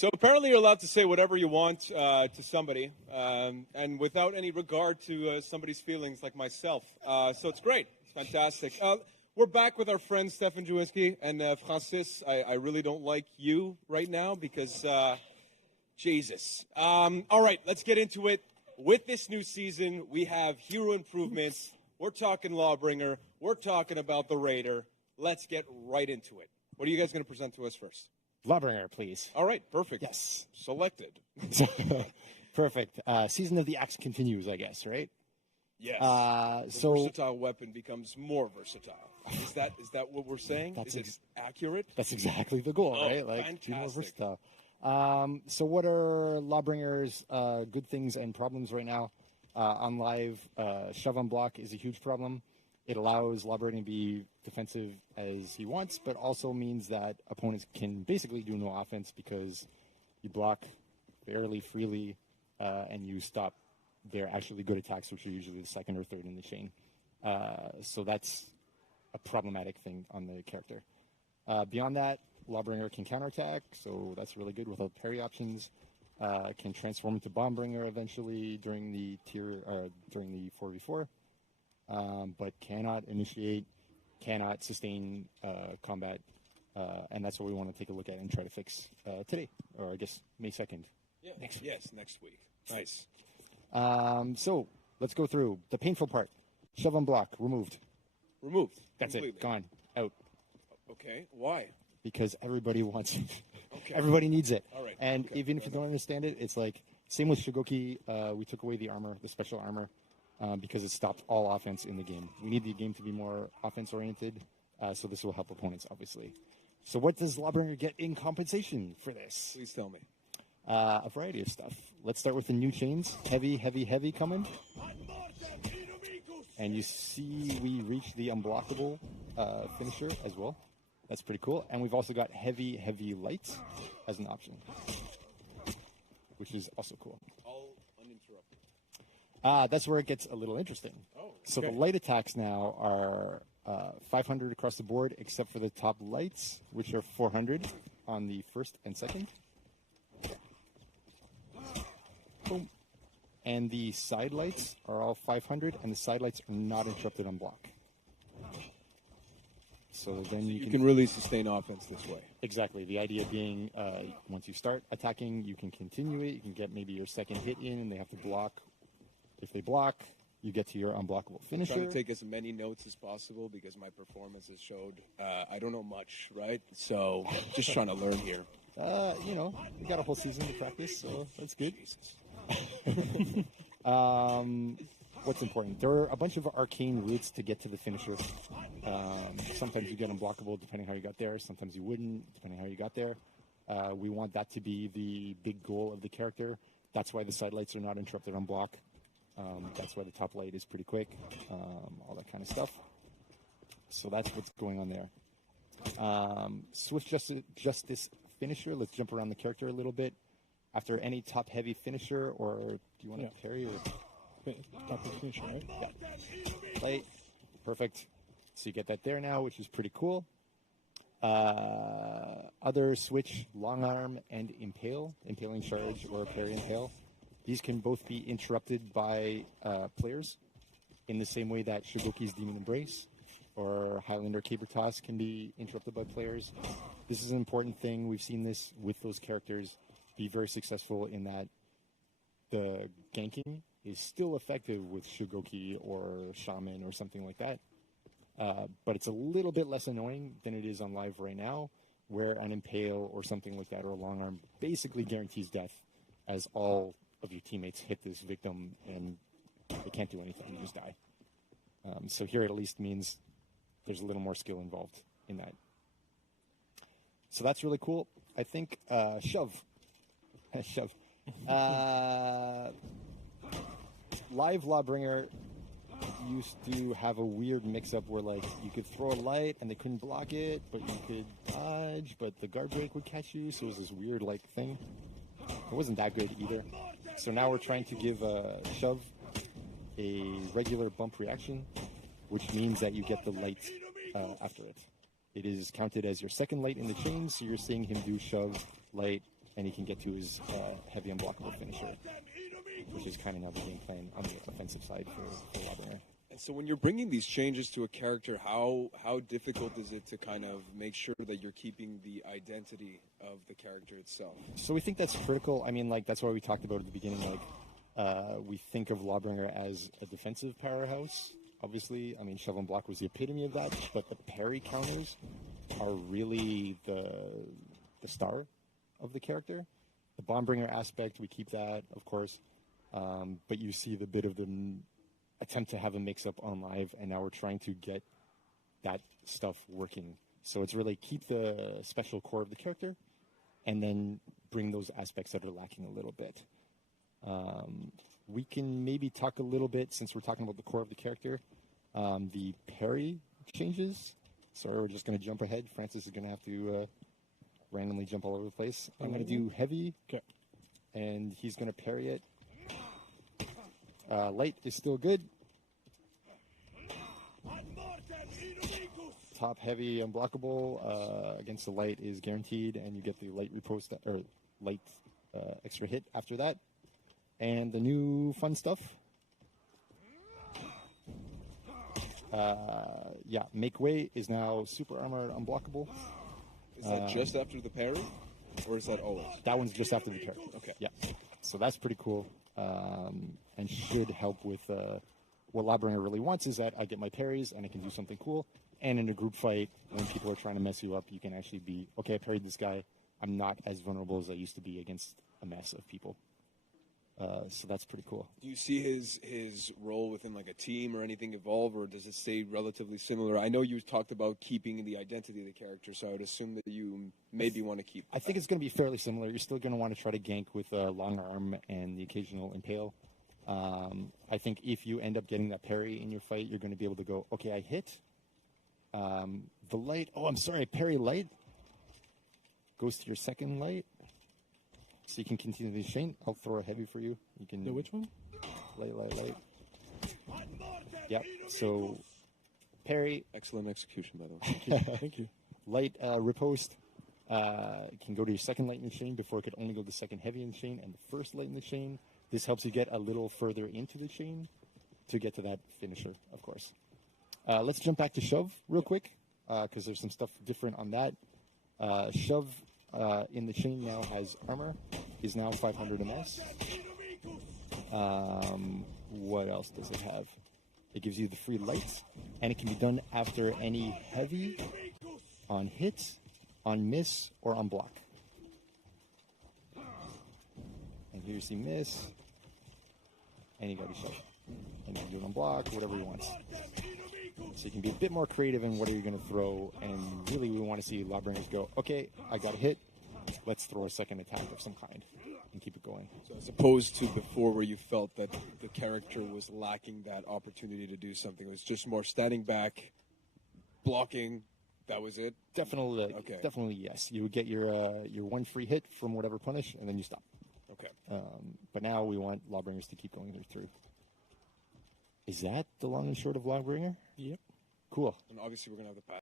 So apparently you're allowed to say whatever you want to somebody, and without any regard to somebody's feelings like myself. So it's great. It's fantastic. We're back with our friends Stefan Jawinski and Francis. I really don't like you right now because, Jesus. All right, let's get into it. With this new season, we have hero improvements. We're talking Lawbringer. We're talking about the Raider. Let's get right into it. What are you guys going to present to us first? Lawbringer, please. All right, perfect. Yes. Selected. Perfect. Season of the Axe continues, I guess, right? Yes. So versatile weapon becomes more versatile. Is that what we're saying? Is it accurate? That's exactly the goal, right? Like, fantastic. be more versatile. So what are Lawbringer's good things and problems right now? On live, shove on block is a huge problem. It allows Lawbringer to be defensive as he wants, but also means that opponents can basically do no offense because you block fairly freely and you stop their actually good attacks, which are usually the second or third in the chain. So that's a problematic thing on the character. Beyond that, Lawbringer can counterattack, so that's really good without parry options. Can transform into Bombbringer eventually during the during the 4v4. But cannot initiate, cannot sustain combat, and that's what we want to take a look at and try to fix today, or I guess May 2nd. Yeah. Next week. Nice. So let's go through the painful part. Shove on block, removed. Removed. That's completely. it, gone, out. Okay, why? Because everybody wants it. Okay. Everybody needs it. All right. And okay. even if you don't understand it, it's like, same with Shigoki, we took away the armor, the special armor. Because it stopped all offense in the game. We need the game to be more offense-oriented, so this will help opponents, obviously. So what does Lawbringer get in compensation for this? Please tell me. A variety of stuff. Let's start with the new chains. Heavy, heavy, heavy coming. And you see we reach the unblockable finisher as well. That's pretty cool. And we've also got heavy, heavy light as an option, which is also cool. That's where it gets a little interesting. Oh, okay. So the light attacks now are 500 across the board, except for the top lights, which are 400 on the first and second. Boom. And the side lights are all 500, and the side lights are not interrupted on block. So then you can really sustain offense this way. Exactly. The idea being once you start attacking, you can continue it. You can get maybe your second hit in, and they have to block. If they block, you get to your unblockable finisher. I'm trying to take as many notes as possible because my performances showed I don't know much, right? So just trying to learn here. You know, we got a whole season to practice, so that's good. What's important? There are a bunch of arcane routes to get to the finisher. Sometimes you get unblockable depending how you got there. Sometimes you wouldn't, depending how you got there. We want that to be the big goal of the character. That's why the side lights are not interrupted on block. That's why the top light is pretty quick, all that kind of stuff. So that's what's going on there. Swift Justice finisher. Let's jump around the character a little bit. After any top heavy finisher, or do you want to parry? Or top heavy finisher, right? Yeah. Light. Perfect. So you get that there now, which is pretty cool. Other switch, long arm and impale, impaling charge or parry impale. These can both be interrupted by players in the same way that Shigoki's Demon Embrace or Highlander Caber Toss can be interrupted by players. This is an important thing. We've seen this with those characters be very successful in that the ganking is still effective with Shigoki or Shaman or something like that. But it's a little bit less annoying than it is on live right now, where an impale or something like that or a long arm basically guarantees death as all of your teammates hit this victim and they can't do anything, you just die. So here it at least means there's a little more skill involved in that. So that's really cool. I think shove. Shove. Live Lawbringer used to have a weird mix-up where, like, you could throw a light and they couldn't block it, but you could dodge, but the guard break would catch you, so it was this weird, like, thing. It wasn't that good either. So now we're trying to give shove a regular bump reaction, which means that you get the light after it. It is counted as your second light in the chain, so you're seeing him do shove, light, and he can get to his heavy unblockable finisher, which is kind of now the game plan on the offensive side for Lawbringer. And so when you're bringing these changes to a character, how difficult is it to kind of make sure that you're keeping the identity of the character itself? So we think that's critical. I mean, like, that's why we talked about at the beginning, like, we think of Lawbringer as a defensive powerhouse. Obviously, I mean, Shove and Block was the epitome of that, but the parry counters are really the star of the character. The Bombbringer aspect, we keep that, of course, but you see the bit of the attempt to have a mix-up on live, and now we're trying to get that stuff working. So it's really keep the special core of the character, and then bring those aspects that are lacking a little bit. We can maybe talk a little bit, since we're talking about the core of the character, the parry changes. Sorry, we're just going to jump ahead. Francis is going to have to randomly jump all over the place. I'm going to do heavy, and he's going to parry it. Light is still good. Top heavy unblockable against the light is guaranteed, and you get the light riposte or light extra hit after that. And the new fun stuff. Yeah, Make Way is now super armored unblockable. Is that just after the parry, or is that always? That one's just after the parry. Okay. Yeah. So that's pretty cool, and should help with what Lawbringer really wants is that I get my parries and I can do something cool. And in a group fight, when people are trying to mess you up, you can actually be, okay, I parried this guy. I'm not as vulnerable as I used to be against a mess of people. So that's pretty cool. Do you see his role within like a team or anything evolve, or does it stay relatively similar? I know you talked about keeping the identity of the character, so I would assume that you maybe want to keep. I think it's going to be fairly similar. You're still going to want to try to gank with a long arm and the occasional impale. I think if you end up getting that parry in your fight, you're going to be able to go, okay, I hit. The light, oh, I'm sorry, parry light. Goes to your second light. So you can continue the chain. I'll throw a heavy for you. You can. The which one? Light. Yep. So parry. Excellent execution, by the way. Thank you. Light riposte can go to your second light in the chain before it could only go to second heavy in the chain and the first light in the chain. This helps you get a little further into the chain to get to that finisher, of course. Let's jump back to Shove real quick because there's some stuff different on that. Shove in the chain now has armor, is now 500 MS. What else does it have? It gives you the free lights, and it can be done after any heavy, on hit, on miss, or on block. And here you see miss, and you got to shove. And you can do it on block, whatever you want. So you can be a bit more creative in what are you going to throw, and really we want to see Lawbringers go, okay, I got a hit, let's throw a second attack of some kind and keep it going. So as opposed to before where you felt that the character was lacking that opportunity to do something. It was just more standing back, blocking, that was it? Definitely, Okay. Definitely yes. You would get your one free hit from whatever punish, and then you stop. Okay. But now we want Lawbringers to keep going through. Is that the long and short of Lawbringer? Yep. Cool. And obviously we're going to have the